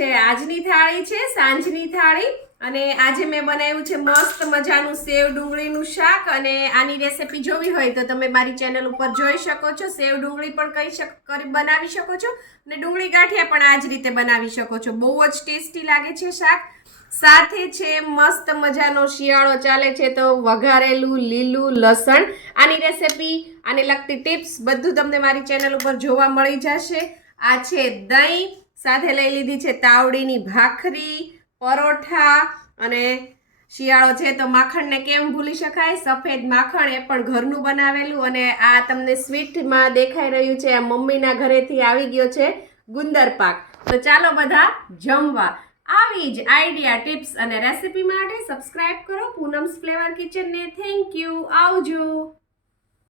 છે આજની થાળી છે સાંજની થાળી અને આજે મેં બનાવ્યું છે મસ્ત મજાનું સેવ ડુંગળીનું શાક અને આની રેસિપી જોવી હોય તો તમે મારી ચેનલ ઉપર જોઈ શકો છો। સેવ ડુંગળી પણ બનાવી શકો છો અને ડુંગળી ગાંઠિયા પણ આ જ રીતે બનાવી શકો છો। બહુ જ ટેસ્ટી લાગે છે શાક। સાથે છે મસ્ત મજાનો શિયાળો ચાલે છે તો વઘારેલું લીલું લસણ। આની રેસિપી આને લગતી ટિપ્સ બધું તમને મારી ચેનલ ઉપર જોવા મળી જશે। આ છે દહીં, સાથે લઈ લીધી છે તાવડીની ભાખરી, પરોઠા અને શિયાળો છે તો માખણને કેમ ભૂલી શકાય, સફેદ માખણ એ પણ ઘરનું બનાવેલું। અને આ તમને સ્વીટમાં દેખાઈ રહ્યું છે આ મમ્મીના ઘરેથી આવી ગયો છે ગુંદર પાક। તો ચાલો બધા જમવા। આવી જ આઈડિયા ટિપ્સ અને રેસિપી માટે સબસ્ક્રાઇબ કરો પૂનમ્સ ફ્લેવર કિચનને। થેન્ક યુ, આવજો।